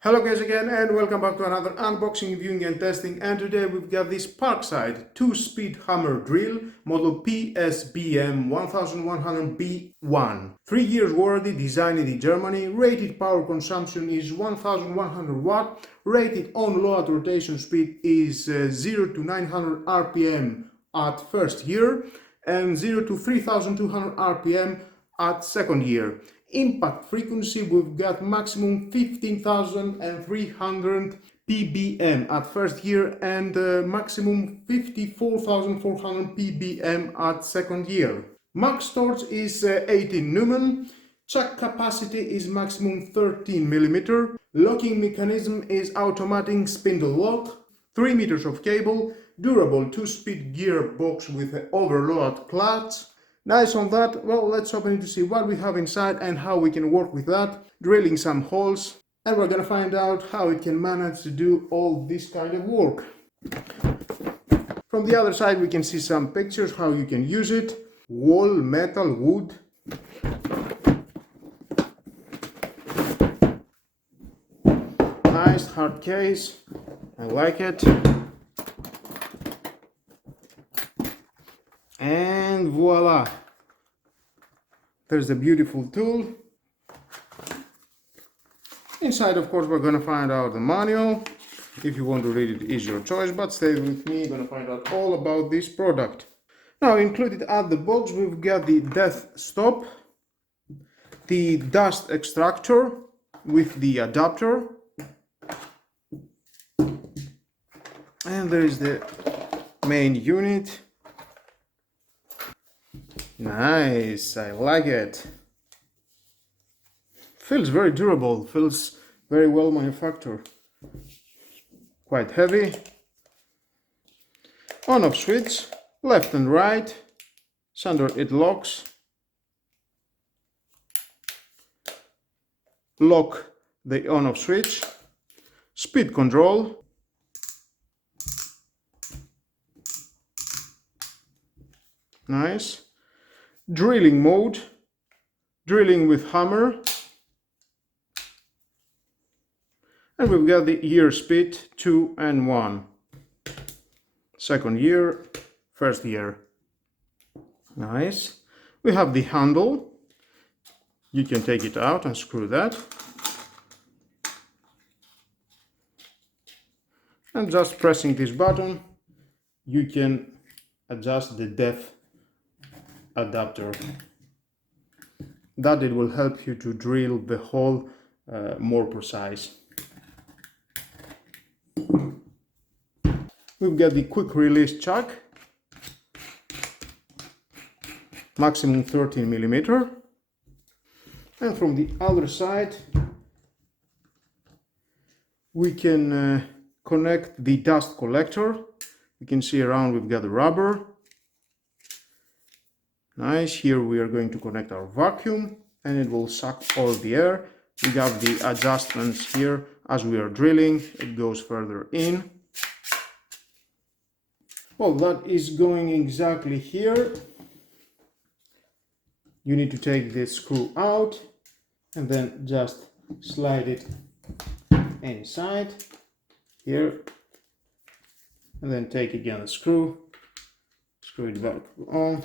Hello guys again and welcome back to another unboxing, viewing and testing, and today we've got this Parkside 2-speed hammer drill model PSBM 1100B1. 3 years warranty, designed in Germany, rated power consumption is 1100 watt, rated on-load rotation speed is 0 to 900 RPM at first year and 0 to 3200 RPM at second year. Impact frequency, we've got maximum 15,300 PBM at first year and maximum 54,400 PBM at second year. Max torque is 18 Newton. Chuck capacity is maximum 13 mm. Locking mechanism is automatic spindle lock. 3 meters of cable. Durable 2-speed gearbox with an overload clutch. Nice on that. Well, let's open it to see what we have inside and how we can work with that. Drilling some holes, and we're gonna find out how it can manage to do all this kind of work. From the other side we can see some pictures how you can use it. Wall, metal, wood. Nice hard case. I like it. And voila! There's the beautiful tool. Inside, of course, we're gonna find out the manual. If you want to read it, is your choice, but stay with me, gonna find out all about this product. Now, included at the box, we've got the death stop, the dust extractor with the adapter, and there is the main unit. Nice, I like it. Feels very durable, feels very well manufactured. Quite heavy. On-off switch, left and right. Center it locks. Lock the on-off switch. Speed control. Nice. Drilling mode, drilling with hammer, and we've got the year speed 2 and 1, second year, first year. Nice. We have the handle, you can take it out and screw that, and just pressing this button you can adjust the depth adapter. That it will help you to drill the hole more precise. We've got the quick release chuck, maximum 13 mm, and from the other side we can connect the dust collector. You can see around we've got the rubber. Nice. Here we are going to connect our vacuum and it will suck all the air. We have the adjustments here as we are drilling. It goes further in. Well, that is going exactly here. You need to take this screw out and then just slide it inside here and then take again the screw, screw it back on.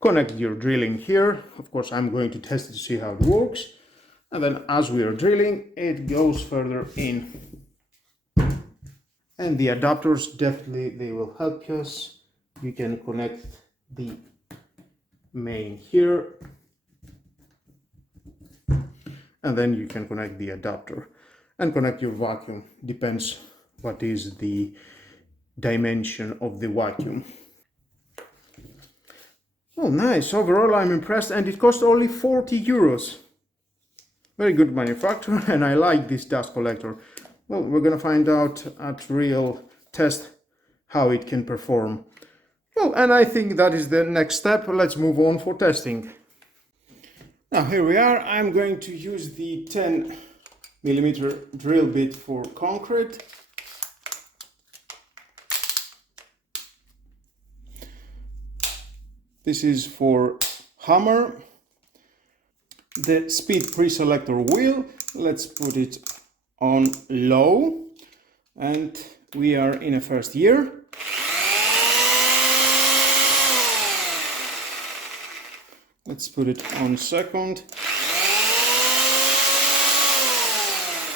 Connect your drilling here. Of course, I'm going to test it to see how it works. And then as we are drilling, it goes further in. And the adapters, definitely, they will help us. You can connect the main here. And then you can connect the adapter and connect your vacuum. Depends what is the dimension of the vacuum. Oh, nice. Overall, I'm impressed, and it cost only 40 euros. Very good manufacturer, and I like this dust collector. Well, we're gonna find out at real test how it can perform. Well, and I think that is the next step. Let's move on for testing. Now, here we are. I'm going to use the 10 mm drill bit for concrete. This is for hammer. the speed preselector wheel. Let's put it on low, and we are in a first gear. Let's put it on second.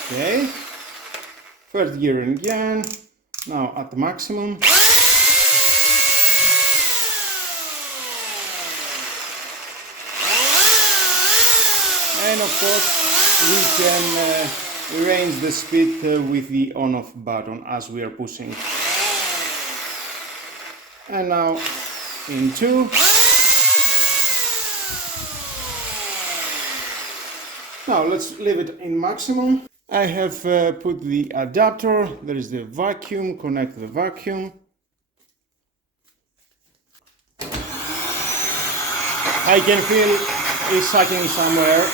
Okay, third gear again, now at the maximum. And of course, we can range the speed with the on-off button as we are pushing. And now in 2. Now let's leave it in maximum. I have put the adapter, there is the vacuum, connect the vacuum. I can feel it's sucking somewhere.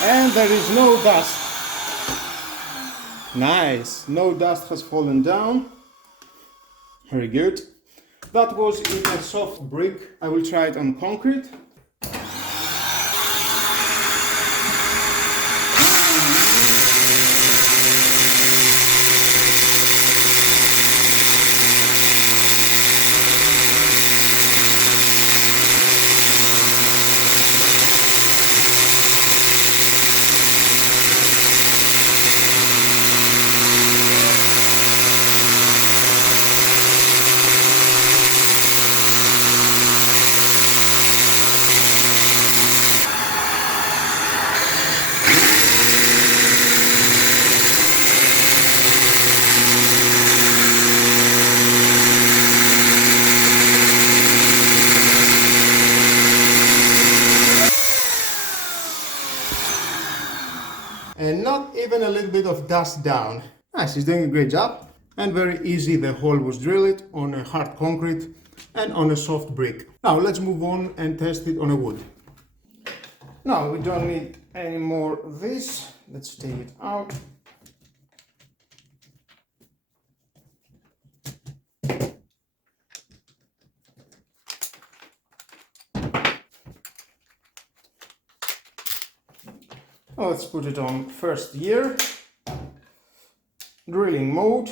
And there is no dust. Nice, no dust has fallen down. Very good. That was in a soft brick. I will try it on concrete. And not even a little bit of dust down. Nice, he's doing a great job. And very easy, the hole was drilled on a hard concrete and on a soft brick. Now let's move on and test it on a wood. Now we don't need any more of this. Let's take it out. Now let's put it on first gear, drilling mode,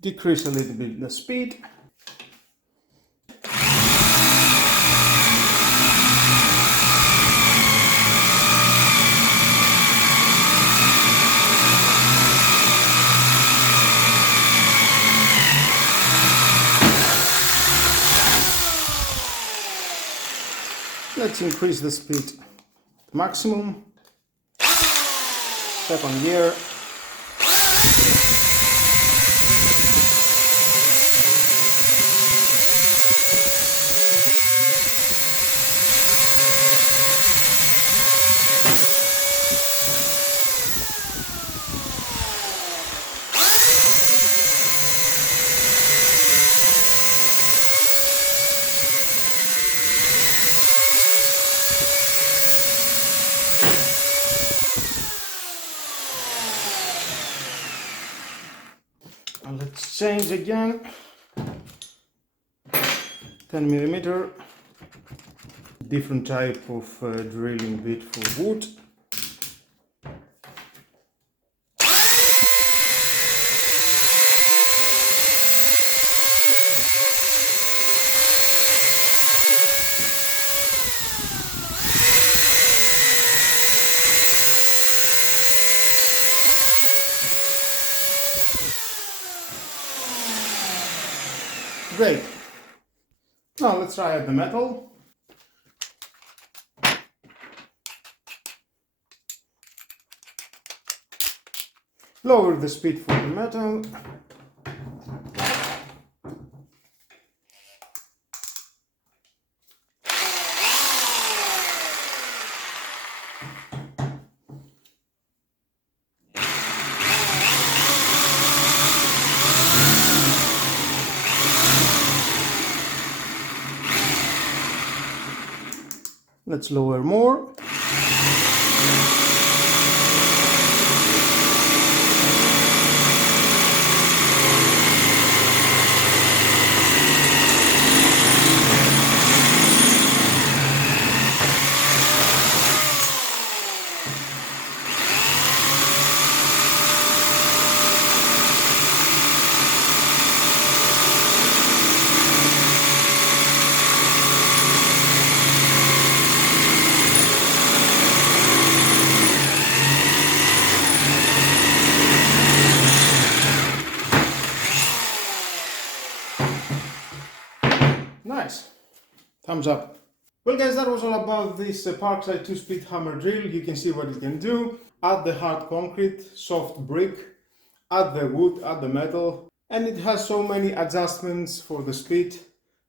decrease a little bit the speed. Let's increase the speed maximum, second gear, and let's change again, 10 millimeter, different type of drilling bit for wood. Great. Now let's try out the metal. Lower the speed for the metal. Let's lower more. Nice. Thumbs up. Well guys, that was all about this Parkside 2-speed hammer drill. You can see what it can do. Add the hard concrete, soft brick, add the wood, add the metal, and it has so many adjustments for the speed.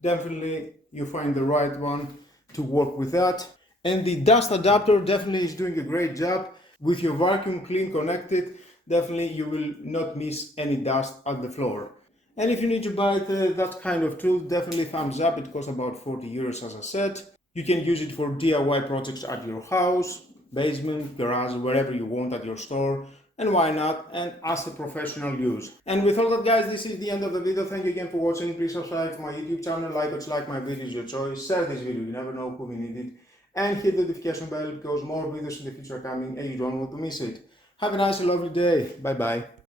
Definitely you find the right one to work with that. And the dust adapter definitely is doing a great job. With your vacuum clean connected, definitely you will not miss any dust at the floor. And if you need to buy that kind of tool, definitely thumbs up. It costs about 40 euros as I said. You can use it for DIY projects at your house, basement, garage, wherever you want at your store. And why not? And as a professional use. And with all that guys, this is the end of the video. Thank you again for watching. Please subscribe to my YouTube channel, like or dislike my videos, your choice. Share this video, you never know who will need it. And hit the notification bell because more videos in the future are coming and you don't want to miss it. Have a nice and lovely day. Bye bye.